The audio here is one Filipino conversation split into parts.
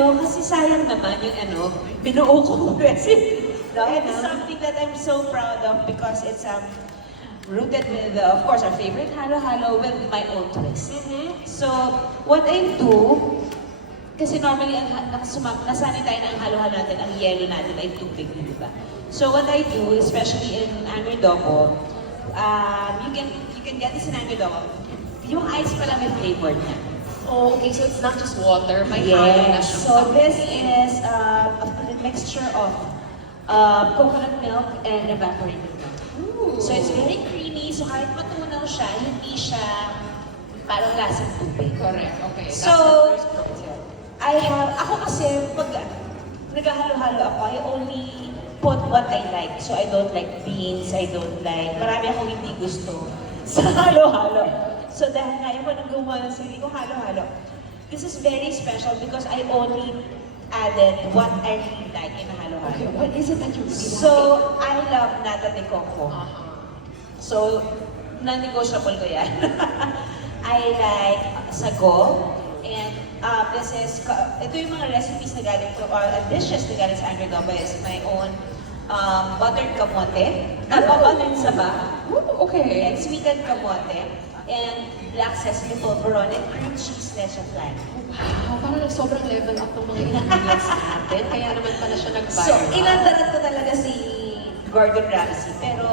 nyo, kasi sayang naman yung binuo kong recipe. No, it's something that I'm so proud of because it's rooted with, of course, our favorite halo-halo with my own twist. So, what I do, kasi normally, nasanay tayo na ang halo-halo natin, ang yelo natin ay tubig, di ba? So, what I do, especially in Adobo, you can get this in Adobo, yung ice pala may flavor niya. Oh, okay, so it's not just water, may halo na siya. So this is a mixture of coconut milk and evaporated milk. Ooh. So it's very creamy, so kahit matunaw siya, hindi siya parang lasang tubig. Correct, okay. That's So, the first pro tip. ako kasi, pag naghahalo-halo ako, I only put what I like. So I don't like beans, marami akong hindi gusto sa halo-halo. So dahil nga yung nang gumawa ng sarili ko halo-halo, this is very special because I only added what I really like in a halo-halo. Okay, what is it that you really So, I love nata de coco. So, non-negotiable ko yan. I like sago. And ito yung mga recipes na galing ko, or dishes na galing sa Adobo is my own buttered kamote, buttered saba, Okay. and sweetened kamote, and black sesame pulveron, and cream cheese leche flan. Wow, parang sobrang level up ng mga ingredients natin. Kaya naman pala siya nag-viral. So, inandaran ko talaga si Gordon Ramsay, pero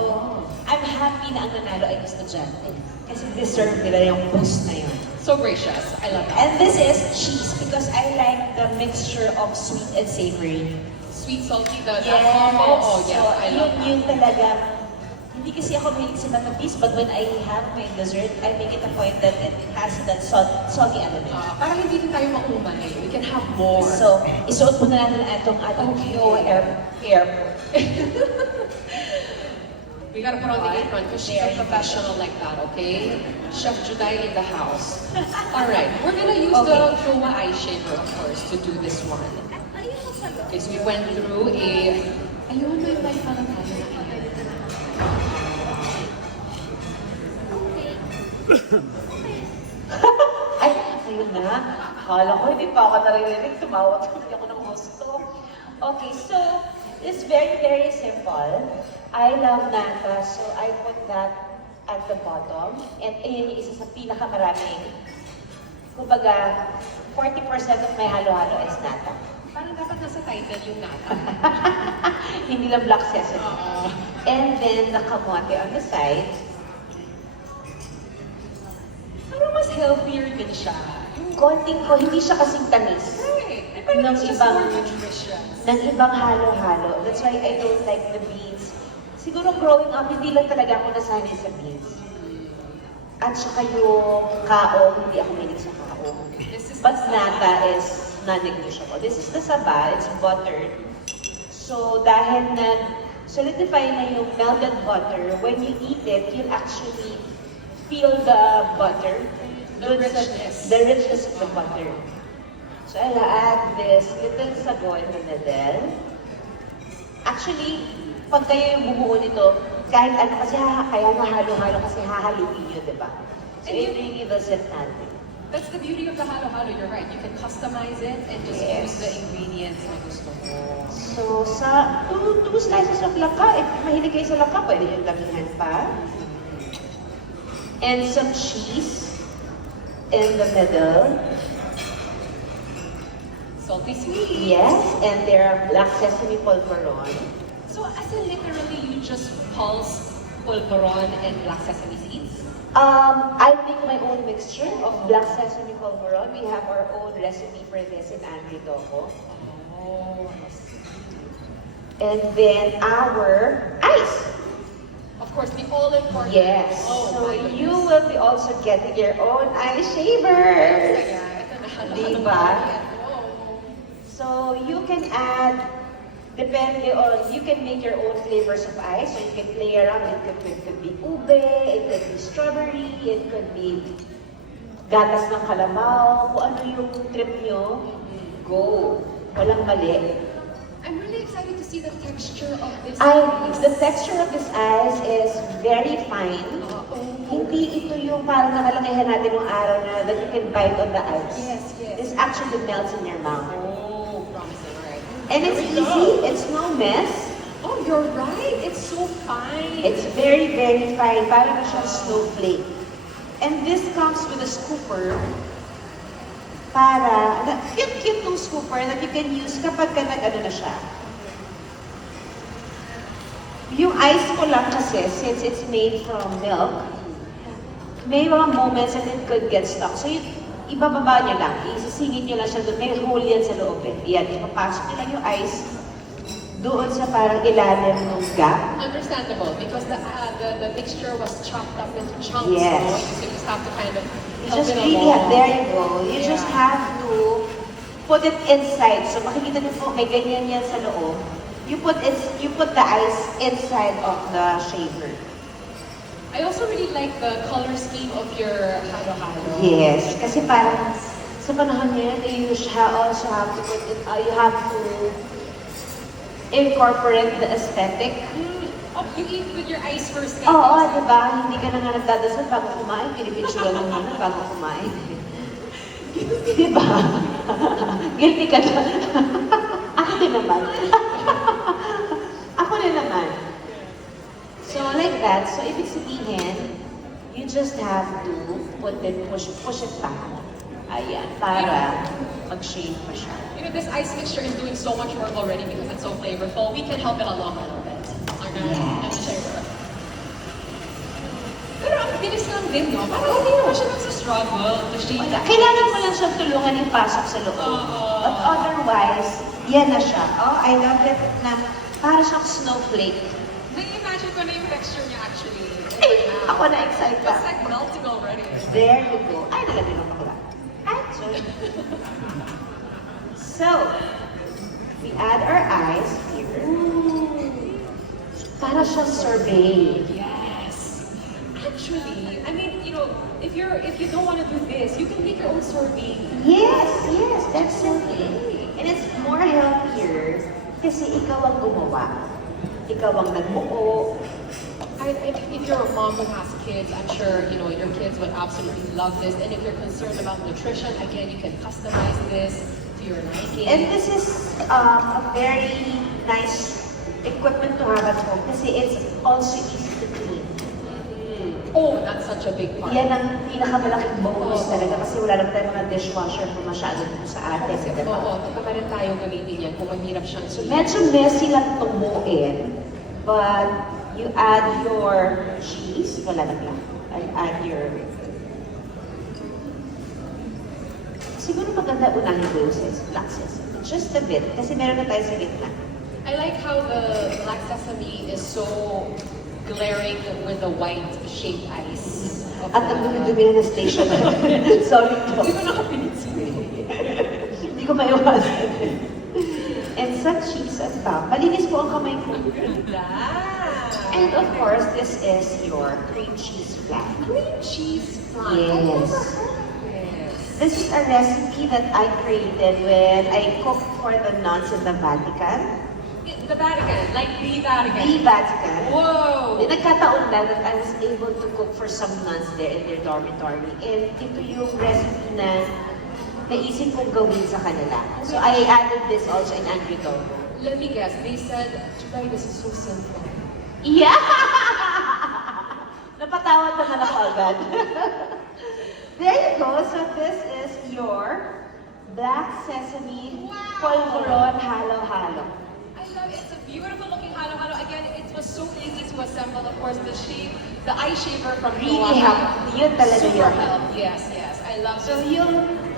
I'm happy na ang nanalo ay estudyante. Kasi deserve nila yung boost na yun. So gracious. I love that. And this is cheese because I like the mixture of sweet and savory. Sweet, salty, the Yes! combo. Oh, yes, So, I love yun that. talaga. Hindi kasi ako mahilig sa matamis, but when I have my dessert, I make it a point that it has that salty element. Para hindi din tayo maumay. We can have more. So, isuot mo na natin itong ating air. We gotta put on the apron because she's a professional like that, okay? Chef Juday in the house. Alright, we're gonna use the Truma eye shaver, of course, to do this one. Okay, so we went through ayun, may light pala tayo. Ay, ayun na. Akala ko, hindi pa ako naririnig. Tumawag ako ng gusto. Okay, so, it's very, very simple. I love nata, so I put that at the bottom. And ayun yung isa sa pinakamaraming. Kumbaga, 40% of my halo-halo is nata. Parang dapat nasa title yung nata. Hindi lang black sesame. And then, the kamote on the side. Parang mas healthier din siya. Konting ko, hindi siya kasing tamis. Right. Parang it's just more nutritious. Ng ibang halo-halo. That's why I don't like the beans. Siguro growing up, hindi lang talaga ako nasanay sa beans. At saka yung kaong, hindi ako mahilig sa kaong. But nata is non-negotiable. This is the saba, it's buttered. So dahil solidify na yung melted butter, when you eat it, you'll actually feel the butter. The richness. The richness of the butter. So I'll add this little sago in the middle. Actually, pag kayo yung bumuo nito, kahit ano kasi kaya nga halo-halo kasi hahaluin nyo, di ba? So it really doesn't matter. That's the beauty of the halo-halo, you're right. You can customize it and just use the ingredients na gusto mo. So sa two slices of laka, if mahilig kayo sa laka, pwede yung damihan pa. And some cheese in the middle. Salty sweet. Yes, and there are black sesame pulveron. So as in literally you just pulse pulveron and black sesame seeds? I make my own mixture of black sesame pulveron. We have our own recipe for this in Adobo. Oh, And then our ice. of course, the all-important. Yes. Oh, So my you goodness. will be also getting your own ice shavers. Kaya, ito na halo-halo Diba? yan. Oh. So you can add, depende on, you can make your own flavors of ice. So you can play around. It could be ube, it could be strawberry, it could be gatas ng kalabaw. Kung ano yung trip nyo, go. Walang mali. I'm really excited to see the texture of this The texture of this ice is very fine. Hindi ito yung parang nakalakihan natin ng araw na that you can bite on the ice. Yes, yes. This actually melts in your mouth. Oh. And it's easy, it's no mess. Oh, you're right. It's so fine. It's very, very fine. Parang na siyang snowflake. And this comes with a scooper para, cute-cute tong scooper that you can use kapag ka nag-ano na siya. Yung ice ko lang kasi, since it's made from milk, may mga moments that it could get stuck. So, ibababa niya lang. Isisingit niyo lang siya doon. May hole yan sa loob eh. Yan, ipapasok niyo lang yung ice doon sa parang ilalim ng gap. Understandable, because the mixture was chopped up into chunks. Yes. No? So you just have to kind of You help just it really along. there you go. You Yeah. just have to put it inside. So makikita niyo po, may ganyan yan sa loob. You put the ice inside of the shaver. I also really like the color scheme of your halo-halo. Yes, kasi parang sa panahon ngayon, you also have to put it, you have to incorporate the aesthetic. Oh, you eat with your eyes first. Oo, di ba? Hindi ka na nga nagdadasal bago kumain. Pinipitsura lang muna bago kumain. Di ba? Guilty ka na. Ako din naman. Ako din naman. So like that, so ibig sabihin, you just have to push it back. Ayan, para mag-shade pa siya. You know, this ice mixture is doing so much work already because it's so flavorful. We can help it along a little bit. Okay? Yes. I'm sure. Pero ang bilis lang din, no? Parang hindi naman siya nagsa-struggle to shade. Wala. Kailangan mo lang siyang tulungan yung pasok sa loob. Oo. But otherwise, yan na siya. Oh, I love it na para siyang snowflake. Na-imagine ko na yung texture niya actually. Ay, ako na-excite It's ka. like melting already. There you go. Ay, nalagay ng bakla. Ay, sorry. So, we add our eyes here. Para siyang sorbet. Yes. Actually, I mean, you know, if you don't want to do this, you can make your own sorbet. Yes, yes, that's okay. And it's more healthier kasi ikaw ang gumawa. Ikaw ang nagbuo. If you're a mom who has kids, I'm sure you know your kids would absolutely love this. And if you're concerned about nutrition, again, you can customize this to your liking. And this is a very nice equipment to have at home kasi it's also easy to clean. Oh, that's such a big part. Yan ang pinakamalaking bonus talaga kasi wala naman tayong mga dishwasher kung masyado dito sa atin. Kasi, Diba? oo, baka pa rin tayo gamitin yan kung mahirap siyang So sulit. medyo messy lang tumuin, but you add your cheese. Wala na lang. I add your... Siguro maganda unahin ko yung black sesame. Just a bit, kasi meron na tayo sa gitna. I like how the black sesame is so glaring with the white shaped ice. of At ang the- dumi-dumi na ng station. Sorry po. Hindi ko nakapinitsin. Hindi ko maiwasan. And sa cheese at top. Malinis po ang kamay ko. And of course, this is your cream cheese flan. Cream cheese flan. Yes. Yes. This is a recipe that I created when I cooked for the nuns in the Vatican. The Vatican, like the Vatican. The Vatican. Whoa! Nagkataon lang that I was able to cook for some nuns there in their dormitory. And ito yung recipe na naisip kong gawin sa kanila. So I added this also in Agritogo. Let me guess, they said, Juday, this is so simple. Yeah! Napatawad na lang ako agad. There you go. So this is your black sesame Wow! polvoron halo-halo. I love it. It's a beautiful looking halo-halo. Again, it was so easy to assemble. Of course, the eye shaver from Really Iwata. helped. Yun talaga Super yun. help. Yes, yes. I love So this.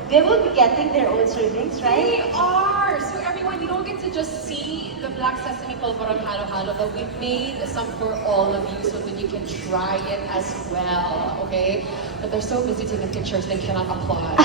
they will be getting their own servings, right? They are! So everyone, you don't get to just see the black sesame polvoron halo-halo, but we've made some for all of you so that you can try it as well, okay? But they're so busy taking pictures, they cannot applaud.